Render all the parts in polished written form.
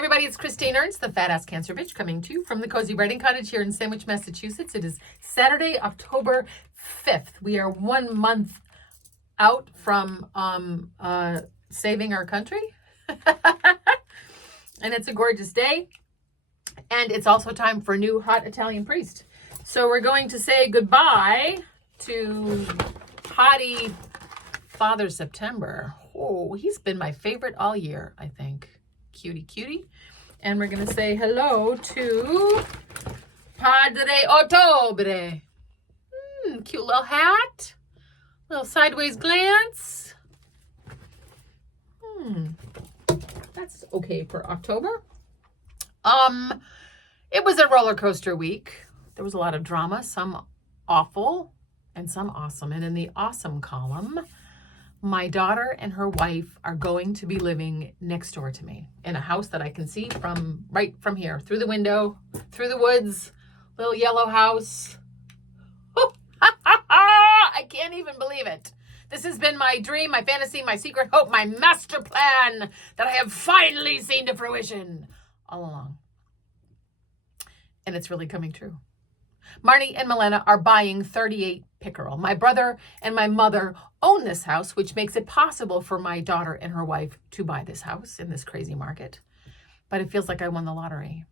everybody, it's Christine Ernst, the Fat Ass Cancer Bitch, coming to you from the Cozy Writing Cottage here in Sandwich, Massachusetts. It is Saturday, October 5th. We are 1 month out from saving our country. And it's a gorgeous day. And it's also time for a new hot Italian priest. So we're going to say goodbye to Hottie Father September. Oh, he's been my favorite all year, I think. Cutie. And we're going to say hello to Padre Ottobre. Cute little hat. Little sideways glance. That's okay for October. It was a roller coaster week. There was a lot of drama, some awful and some awesome. And in the awesome column, my daughter and her wife are going to be living next door to me in a house that I can see right from here, through the window, through the woods, little yellow house. Oh, I can't even believe it. This has been my dream, my fantasy, my secret hope, my master plan that I have finally seen to fruition all along. And it's really coming true. Marnie and Milena are buying 38 Pickerel. My brother and my mother own this house, which makes it possible for my daughter and her wife to buy this house in this crazy market. But it feels like I won the lottery.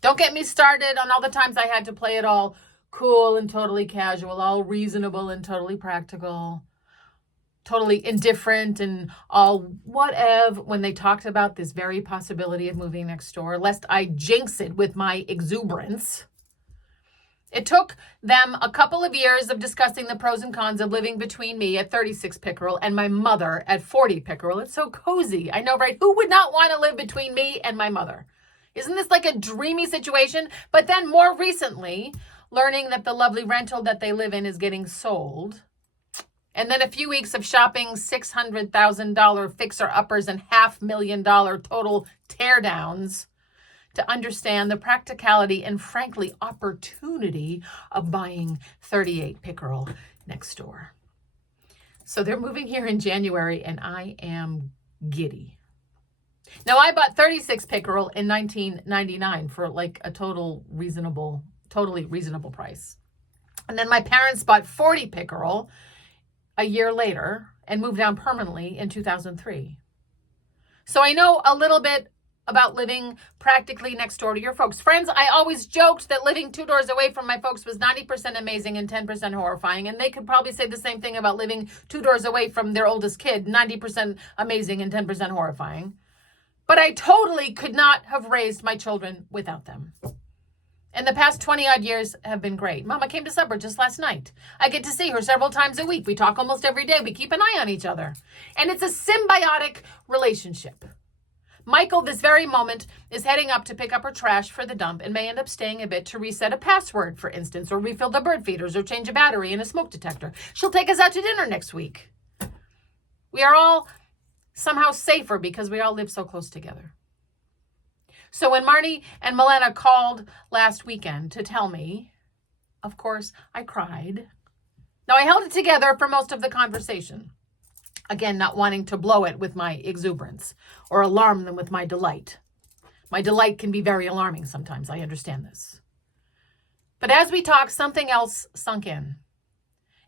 Don't get me started on all the times I had to play it all cool and totally casual, all reasonable and totally practical, totally indifferent and all whatever when they talked about this very possibility of moving next door, lest I jinx it with my exuberance. It took them a couple of years of discussing the pros and cons of living between me at 36 Pickerel and my mother at 40 Pickerel. It's so cozy. I know, right? Who would not want to live between me and my mother? Isn't this like a dreamy situation? But then more recently, learning that the lovely rental that they live in is getting sold. And then a few weeks of shopping $600,000 fixer-uppers and $500,000 total teardowns to understand the practicality and, frankly, opportunity of buying 38 Pickerel next door. So they're moving here in January, and I am giddy. Now, I bought 36 Pickerel in 1999 for like a totally reasonable price. And then my parents bought 40 Pickerel a year later and moved down permanently in 2003. So I know a little bit about living practically next door to your folks. Friends, I always joked that living 2 doors away from my folks was 90% amazing and 10% horrifying. And they could probably say the same thing about living 2 doors away from their oldest kid, 90% amazing and 10% horrifying. But I totally could not have raised my children without them. And the past 20 odd years have been great. Mama came to supper just last night. I get to see her several times a week. We talk almost every day. We keep an eye on each other. And it's a symbiotic relationship. Michael, this very moment, is heading up to pick up her trash for the dump and may end up staying a bit to reset a password, for instance, or refill the bird feeders or change a battery in a smoke detector. She'll take us out to dinner next week. We are all somehow safer because we all live so close together. So when Marnie and Milena called last weekend to tell me, of course, I cried. Now, I held it together for most of the conversation. Again, not wanting to blow it with my exuberance or alarm them with my delight. My delight can be very alarming sometimes. I understand this. But as we talked, something else sunk in.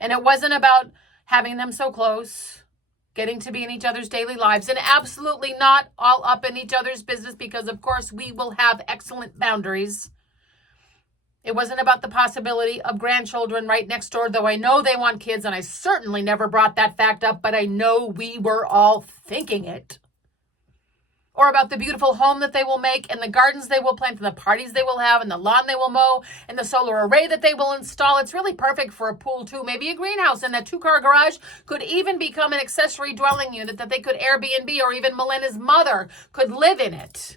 And it wasn't about having them so close, getting to be in each other's daily lives, and absolutely not all up in each other's business because, of course, we will have excellent boundaries. It wasn't about the possibility of grandchildren right next door, though I know they want kids, and I certainly never brought that fact up, but I know we were all thinking it. Or about the beautiful home that they will make, and the gardens they will plant, and the parties they will have, and the lawn they will mow, and the solar array that they will install. It's really perfect for a pool, too. Maybe a greenhouse, and that 2-car garage could even become an accessory dwelling unit that they could Airbnb, or even Milena's mother could live in it.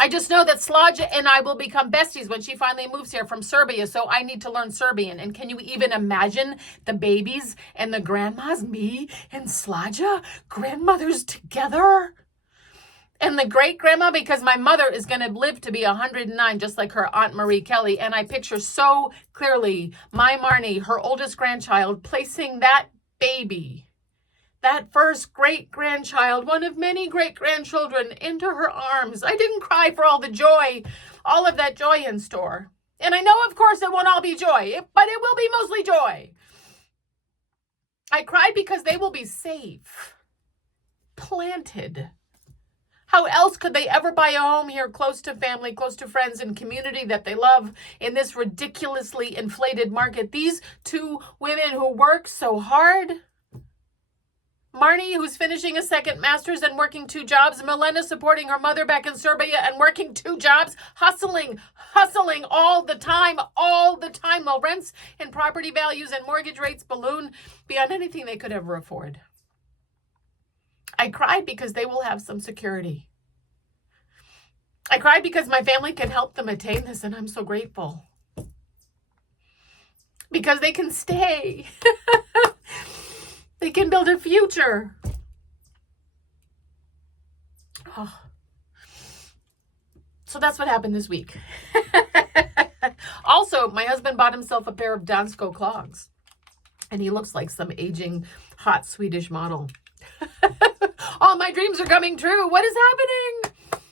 I just know that Slaja and I will become besties when she finally moves here from Serbia, so I need to learn Serbian. And can you even imagine the babies and the grandmas, me and Slaja, grandmothers together? And the great-grandma, because my mother is going to live to be 109, just like her Aunt Marie Kelly. And I picture so clearly my Marnie, her oldest grandchild, placing that baby that first great-grandchild, one of many great-grandchildren, into her arms. I didn't cry for all the joy, all of that joy in store. And I know, of course, it won't all be joy, but it will be mostly joy. I cried because they will be safe, planted. How else could they ever buy a home here close to family, close to friends and community that they love in this ridiculously inflated market? These two women who work so hard. Marnie, who's finishing a second master's and working 2 jobs. Milena supporting her mother back in Serbia and working 2 jobs. Hustling all the time while rents and property values and mortgage rates balloon beyond anything they could ever afford. I cried because they will have some security. I cried because my family can help them attain this, and I'm so grateful. Because they can stay. They can build a future. Oh. So that's what happened this week. Also, my husband bought himself a pair of Dansko clogs, and he looks like some aging, hot Swedish model. All my dreams are coming true. What is happening?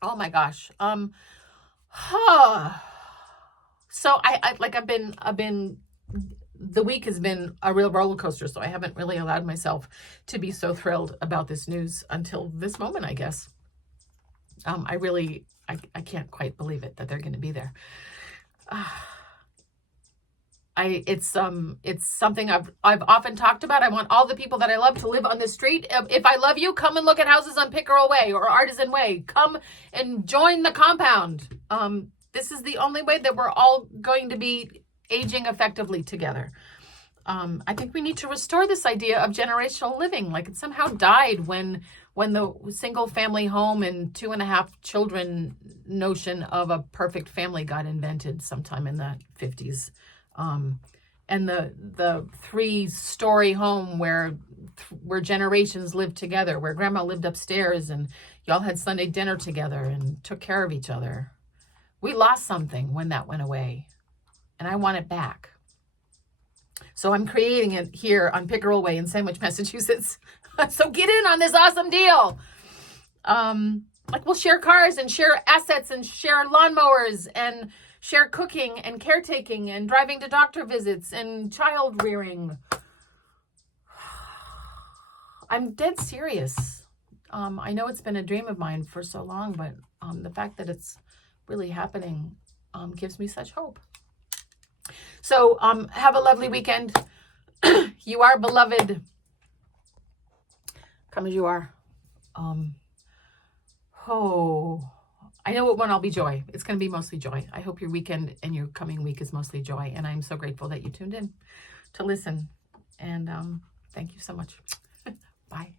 Oh my gosh. So the week has been a real roller coaster, so I haven't really allowed myself to be so thrilled about this news until this moment, I guess. I can't quite believe it that they're going to be there. It's something I've often talked about. I want all the people that I love to live on the street. If I love you, come and look at houses on Pickerel Way or Artisan Way. Come and join the compound. This is the only way that we're all going to be aging effectively together. I think we need to restore this idea of generational living. Like it somehow died when the single family home and 2.5 children notion of a perfect family got invented sometime in the 50s. And the 3-story home where generations lived together, where grandma lived upstairs and y'all had Sunday dinner together and took care of each other. We lost something when that went away, and I want it back. So I'm creating it here on Pickerel Way in Sandwich, Massachusetts. So get in on this awesome deal. Like we'll share cars and share assets and share lawnmowers and share cooking and caretaking and driving to doctor visits and child rearing. I'm dead serious. I know it's been a dream of mine for so long, but the fact that it's really happening gives me such hope. So have a lovely weekend. You are beloved. Come as you are. I know it won't all be joy. It's going to be mostly joy. I hope your weekend and your coming week is mostly joy. And I'm so grateful that you tuned in to listen. And thank you so much. Bye.